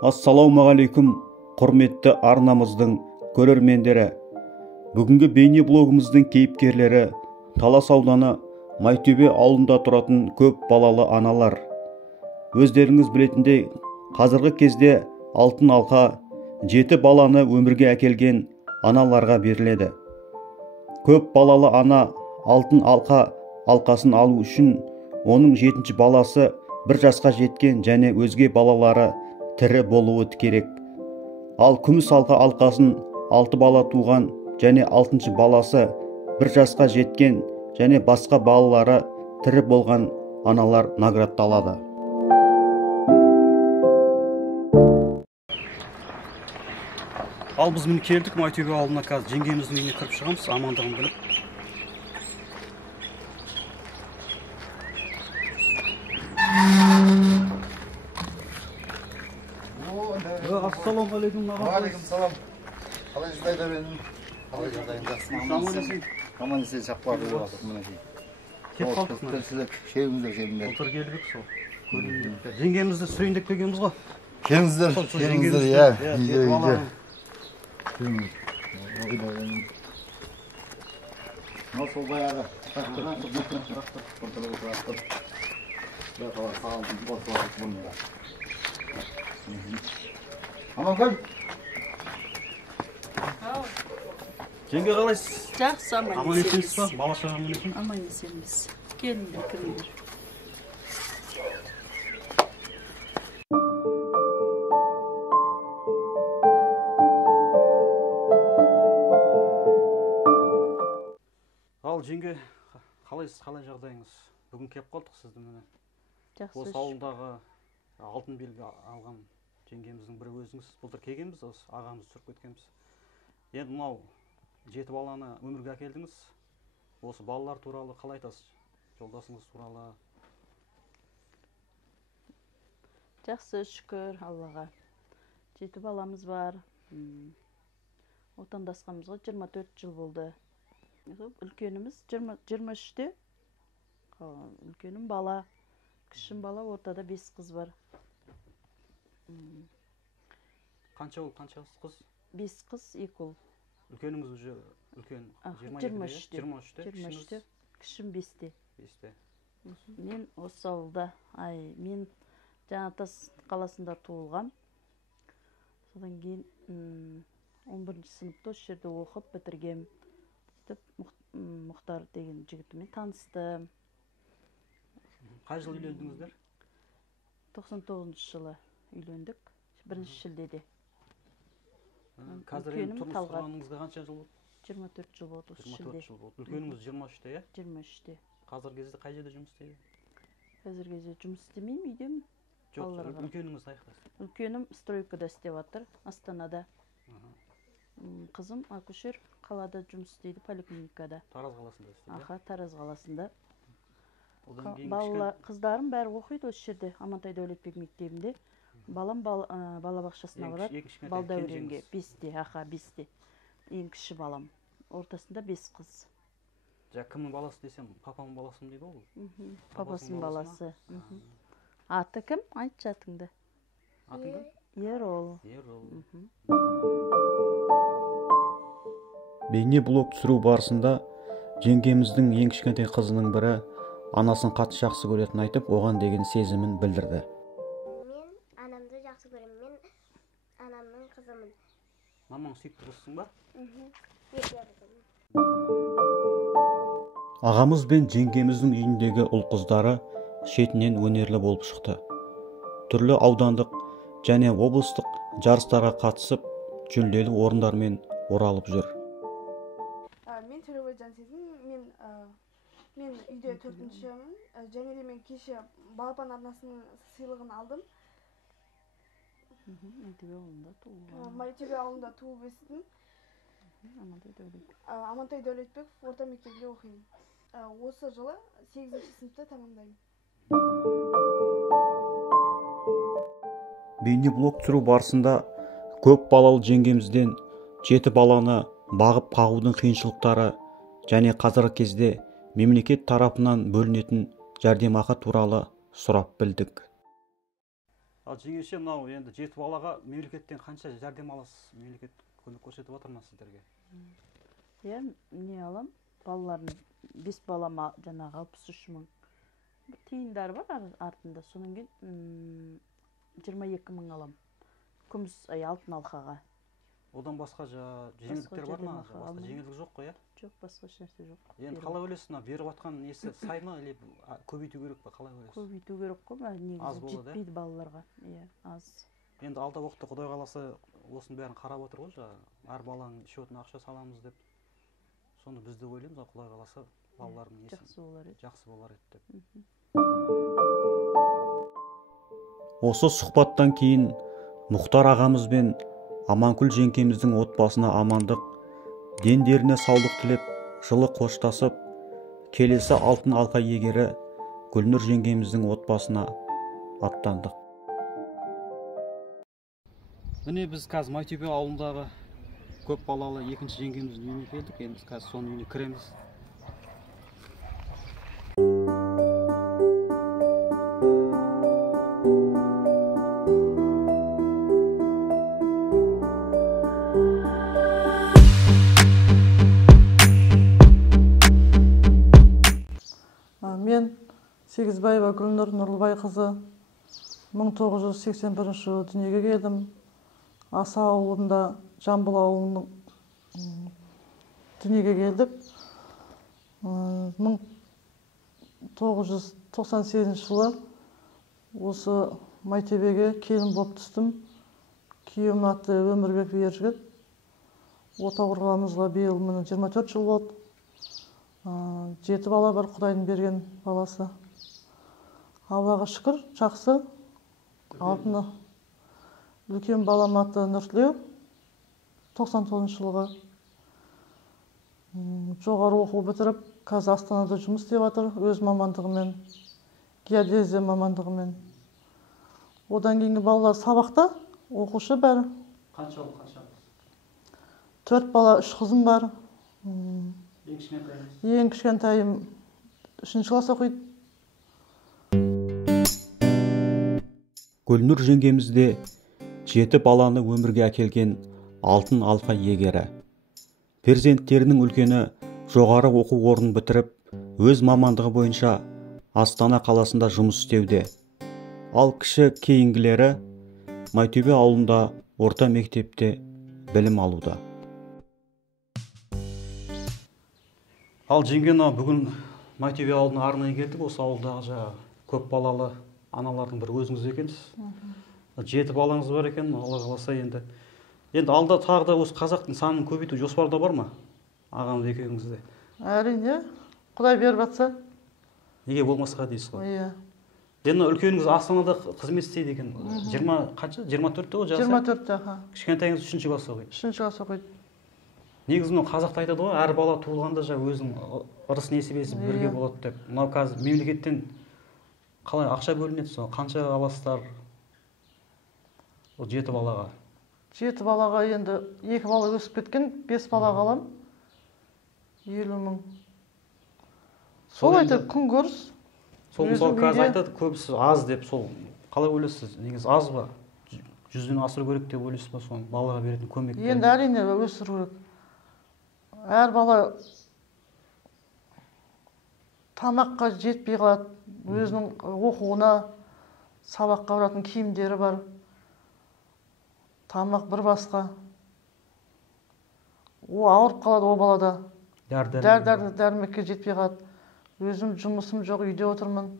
Ассалаумағалейкум, құрметті арнамыздың көрермендері. Бүгінгі бейне блогымыздың кейіпкерлері Талас ауданы Майтөбе ауылында тұратын көп балалы аналар. Өздеріңіз білетіндей, қазіргі кезде алтын алқа 7 баланы өмірге әкелген аналарға беріледі. Көп балалы ана алтын алқасын алу үшін оның 7-ші баласы 1 жасқа жеткен және өзге балалары тірі болуы керек. Ал күміс алқасын 6 бала туған және 6-ші баласы 1 жасқа жеткен және басқа балалары тірі болған аналар наградталады. Ал біз міне келдік Майтөбе ауылына, қазір жеңгеміздің үйіне кіріп шығамыз, амандығын біліп. Ассалаумағалейкум. Уағалейкумсалам. Қалай жағдайда менің? Қалай жағдайың жақсы ма? Аман есен шақпар болып жатыр мінекей. Кеп қалдық мына. Тілсіздік, шегіңіздер шегіңдер. Отыр келдік сол. Жеңгемізді сүрейін деп келгенбіз ғой. Келіңіздер, келіңіздер, иә. Үйде. Сол баяғы. Амангүл. Жеңге қалайсыз? Жақсы, Аман есенсіз ба? Бала шаға аман есен? Аман есенбіз. Келіңдер, кіріңдер. Ал жеңге, қалайсыз, қалай жағдайыңыз? Бүгін кеп қалдық сізді міне. Жақсы. Осы ауылдағы алтын белгі алған жеңгеміздің бірі өзіңіз. Былтыр келгенбіз, осы ағамызды түсіріп кеткенбіз. Енді мынау 7 баланы өмірге әкелдіңіз. Осы балалар туралы қалай айтасыз? Жолдасыңыз туралы? Жақсы, шүкір Аллаға. 7 баламыз бар. Отандасқанымызға 24 жыл болды. Үлкеніміз 23-те. Үлкенім бала, кішім бала, ортада 5 қыз бар. Қанша ұл, қанша қыз? 5 қыз, 2 ұл. Үлкеніңіз уже үлкен 23-те, кішім 5-те. Мен осы ауылда, мен Жаңатас қаласында туылғам. Содан кейін 11-ші сыныпта осы жерде оқып бітіргем. Мұхтар деген жігітімен таныстым. Қай жыл үйлендіңіздер? 99 жылы үйлендік, 1-ші шілдеде. Қазір енді тұрмыс құрғаныңызға қанша жыл болды? 24 жыл болды осы шілде. 24 жыл болды. Үлкеніңіз 23-те, иә? 23-те. Қазір кезде қай жерде жұмыс істейді? Қазір кезде жұмыс істемеймін, үйдемін. Жоқ, үлкеніңіз қайда? Үлкенім стройкада істеп жатыр, Астанада. Қызым акушер, қалада жұмыс істейді, поликлиникада. Тараз қаласында істейді? Аха, Тараз қаласында. Қыздарым бәрі оқиды осы жерде, Амантай Дәулетбек мектебінде. Балам балабақшасына барады, Балдәуренге, 5-те, аха, 5-те. Ең кіші балам. Ортасында 5 қыз. Жа, кімнің баласы десем, папамның баласымын дейді ол? Папасының баласы. Аты кім? Айтшы атыңды. Атың кім? Ерол. Бейне блог түсіру барысында жеңгеміздің ең кішкентай қызының бірі анасын қатты жақсы көретін айтып, оған деген сезімін білдірді. Мен анамды жақсы көремін. Мен анамның қызымын. Мамаң сүйікті қызсың ба? Екі. Ағамыз бен жеңгеміздің үйіндегі ұл қыздары шетінен өнерлі болып шықты. Түрлі аудандық және облыстық жарыстарға қатысып, жүлделі орындармен оралып жүр. Мен Төлеубай Жансезін, мен үйде 4-шімін. Және де мен кеше балапан арнасының сыйлығын алдым. Майтөбе ауылында туып өстім. Амантай Дәулетбек орта мектебінде оқимын. Осы жылы 8-ші сыныпта тамамдаймын. Бейне блог түсіру барысында көп балалы жеңгемізден 7 баланы бағып қағудың қиыншылықтары және қазіргі кезде мемлекет тарапынан бөлінетін жәрдемақы туралы сұрап білдік. Ал жеңеше, мынау енді 7 балаға мемлекеттен қанша жәрдем аласыз? Мемлекет көмек көрсетіп отыр ма сіздерге? Иә, не алам? Балалардың 5 балама жаңағы 63 мың тиындар бар артында. Соның кейін 22 мың алам. Күміс алтын алқаға. Одан басқа жеңілдіктер бар ма? Басқа жеңілдік жоқ қой, иә? Жоқ, басқа нәрсе жоқ. Енді қалай ойлайсыз, беріп жатқан несі сай ма, или көбейту керек па, қалай ойлайсыз? Көбейту керек қой, негізі жетпейді балаларға. Иә, аз. Енді алда уақытта Құдай қаласа осының бәрін қарап отыр ғой, әр баланың счетына ақша саламыз деп. Соны біз де ойлаймыз, Құдай қаласа балалардың жақсы болар еді деп. Осы сұхбаттан кейін Мұхтар ағамыз бен Аманкүл жеңкеміздің отбасына амандық, дендеріне саулық тілеп, жылы қоштасып, келесі алтын алқа иегері Гүлнұр жеңгеміздің отбасына аттандық. Міне біз қазір Майтөбе ауылындағы көп балалы екінші жеңгеміздің үйіне келдік. Енді қазір соның үйіне кіреміз. Мен Сегізбаева Гүлнұр Нұрлыбайқызы 1981 жылы дүниеге келдім. Аса ауылында, Жамбыл ауылының дүниеге келдік. 1998 жылы осы Майтөбеге келін болып түстім. Күйеуім аты Өмірбек Ержігіт. Отау құрғанымызға биыл 24 жыл болды. 7 бала бар, Құдайдың берген баласы. Аллаға шүкір, жақсы. Алтыны үлкен балам аты Нұртілеу, 99 жылға. Жоғары оқу бітіріп, қазір Астанада жұмыс істеп жатыр, өз мамандығымен, геодезия мамандығымен. Одан кейінгі балалар сабақта, оқушы бәрі. Қанша? 4 бала, 3 қызым бар. Ең кішкентайым 3-ші класс оқиды. Гүлнұр жеңгемізде 7 баланы өмірге әкелген алтын алқа иегері. Перзенттерінің үлкені жоғары оқу орнын бітіріп, өз мамандығы бойынша Астана қаласында жұмыс істеуде. Ал кіші кейінгілері Майтөбе ауылында орта мектепте білім алуда. Ал жеңгені бүгін Майтөбе ауылына арнайы келдік. Осы ауылдағы көп балалы аналардың бір өзіңіз екенсіз. 7 балаңыз бар екен, Алла қаласа енді. Енді алда тағы да осы қазақтың санын көбейту жоспарда бар ма? Ағамыз екеуіңізде. Әрине, Құдай беріп жатса. Неге болмасқа дейсіз ғой? Иә. Енді үлкеніңіз Астанада қызмет істейді екен. 24-те ғой жасы? 24-те, Кішкентайыңыз 3-ші класс оқиды. 3-ші класс оқиды. Негізінен қазақта айтады ғой, әр бала туылғанда өзінің ырыс несібесі бірге болады деп. Мынау қазір мемлекеттен қалай ақша бөлінеді, сол қанша аласыздар? Ол 7 балаға. 7 балаға енді 2 бала өсіп кеткен, 5 бала қалам. 50 мың. Сол айтып күн көріс. Сол мысалы қазір айтады, көбісі аз деп, сол қалай ойлайсыз? Негіз аз ба? 100-ден асыру керек деп ойлайсыз ба, соны балаға беретін көмекті? Енді әрине өсіру керек. Әр бала тамаққа жетпей қалады, өзінің оқуына, сабаққа баратын киімдері бар. Тамақ бір басқа. О ауырып қалады о балада. Дәрмекке жетпей қалады. Өзім жұмысым жоқ, үйде отырмын.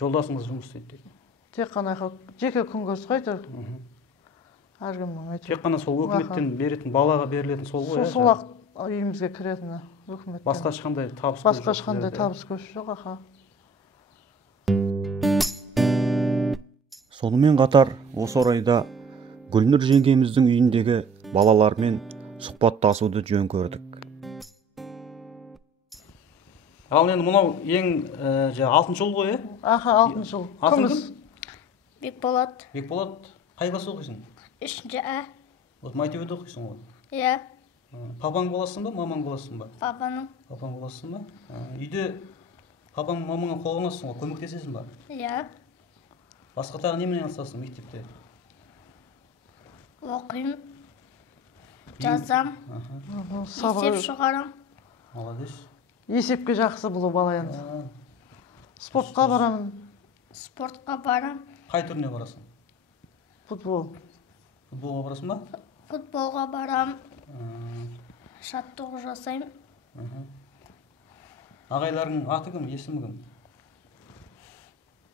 Жолдасыңыз жұмыс істейді дейді. Тек қана жеке күн көріс қайтыр. Әркімнің айтып. Тек қана сол өкіметтен беретін, балаға берілетін сол ғой. Сол үйімізге кіретіні өкіметтен. Басқа ешқандай табыс көші жоқ, аха. Сонымен қатар осы орайда Гүлнұр жеңгеміздің үйіндегі балалармен сұхбаттасуды жөн көрдік. Ал енді мынау ең 6-шы жыл ғой, е? Аха, 6-шы жыл. Кіміз? Бекболат. Бекболат, қай класс оқисың? 3-ші А. Майтөбеде оқисың ғой? Иә. Папаң боласың ба, мамаң боласың ба? Папаның. Папаң боласың ба? Үйде папаң, мамаңа қол қоймасың ғой, көмектесесің ба? Иә. Басқа тағы немен айналысасың мектепте? Оқимын, жазам, есеп шығарам. Молодец. Есепке жақсы бұл бала енді. Спортқа барамын. Спортқа барам. Қай түріне барасың? Футбол. Футболға барасың ба? Футболға барам. Жаттығу жасаймын. Ағайларың аты кім, есімі кім?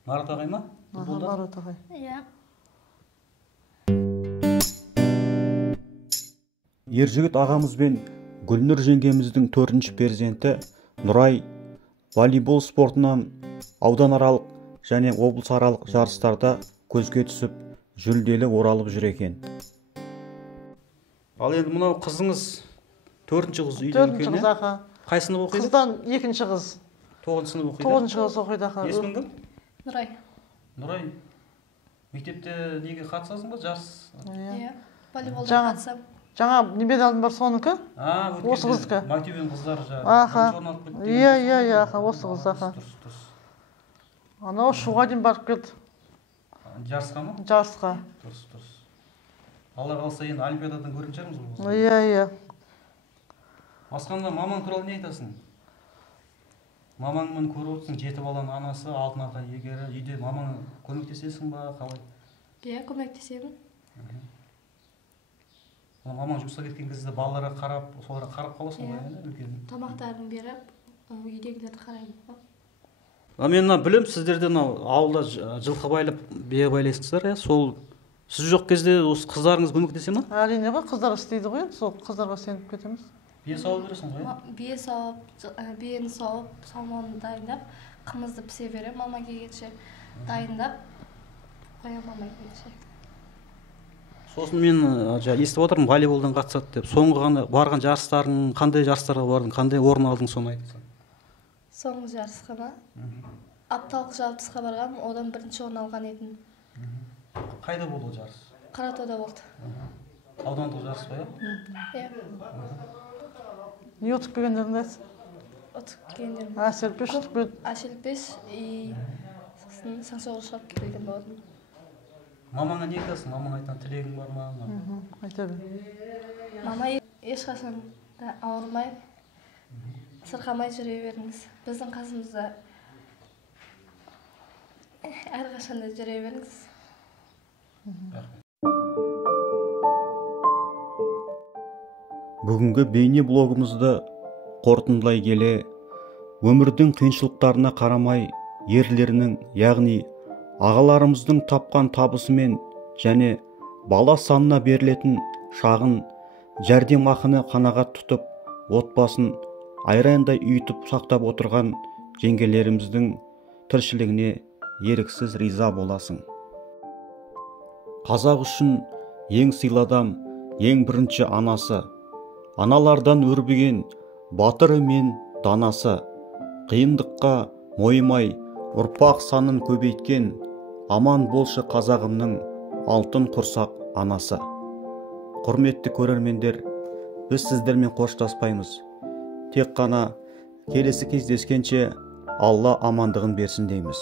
Марат ағай ма? Футболда? Марат ағай. Иә. Ержігіт ағамыз бен Гүлнұр жеңгеміздің 4-ші перзенті Нұрай волейбол спортынан ауданаралық және облысаралық жарыстарда көзге түсіп, жүлделі оралып жүр екен. Ал енді мынау қызыңыз 4-ші қыз үйден үлкен, 4-ші қыз аға. Қай сынып оқиды? Қыздан 2-ші қыз. 9-ші сынып оқиды. 9-ші қыз оқиды аға. Есімің кім? Нұрай. Нұрай. Мектепте неге қатысасың ба, жарыс? Иә. Волейболда қатысам. Жаңа не медалым бар соныкі? Осы қыздікі. Майтөбенің қыздары жаңа. Аха. Иә, аха, осы қыз аха. Анау шуға дейін барып келді. Жарысқа ма? Жарысқа. Дұрыс. Алла қалса енді олимпиададан көретін шығармыз ғой. Иә. Басқанда мамаң туралы не айтасың? Мамаңмен көріп отырсың, 7 баланың анасы, алтын алқа иегері. Үйде мамаңа көмектесесің ба, қалай? Иә, көмектесемін. Мамаң жұмысқа кеткен кезде балаларға қарап, соларға қарап қаласың ба, үлкен? Тамақтарын беріп, үйдегілерді қараймын. Мен білем, сіздерде ауылда жылқы байлап, бие байлайсыңыздар, сол сіз жоқ кезде осы қыздарыңыз көмектесе ма? Әрине ғой, қыздар істейді ғой, сол қыздарға сеніп кетеміз. Бие сауып бересің ғой? Бие сауып, биені сауып, салмонды дайындап, қымызды пісе берем, мама келгенше дайындап, қоям мама келгенше. Сосын мен естіп отырмын, волейболдан қатысады деп. Соңғы барған жарыстардың, қандай жарыстарға бардың, қандай орын алдың, соны айтсаң. Соңғы жарысқа ма? Апталық жарысқа барғам, одан 1-ші орын алған едім. Қайда болды жарыс? Қаратода болды. Аудандық жарыс ба, Иә. Не ұтып келгендеріңді айтсын? Ұтып келгендерім. Әселпеш ұтып келді. Әселпеш, сосын саңсоғыр шығып келген болдым. Мамаңа не айтасың? Мамаң айтқан тілегің бар ма? Айта бер. Мама ешқашан да ауырмай, сырқамай жүре беріңіз. Біздің қасымызда әрқашан да жүре беріңіз. Бүгінгі бейне блогымызды қорытындылай келе, өмірдің қиыншылықтарына қарамай, ерлерінің, яғни ағаларымыздың тапқан табысымен және бала санына берілетін шағын жәрдемақыны қанағат тұтып, отбасын айрандай үйітіп сақтап отырған жеңгелеріміздің тіршілігіне еріксіз риза боласың. Қазақ үшін ең сыйлы адам, ең бірінші анасы, аналардан өрбіген батыры мен данасы, қиындыққа мойымай ұрпақ санын көбейткен аман болшы қазағымның алтын құрсақ анасы. Құрметті көрермендер, біз сіздермен қоштаспаймыз. Тек қана келесі кездескенше Алла амандығын берсін дейміз.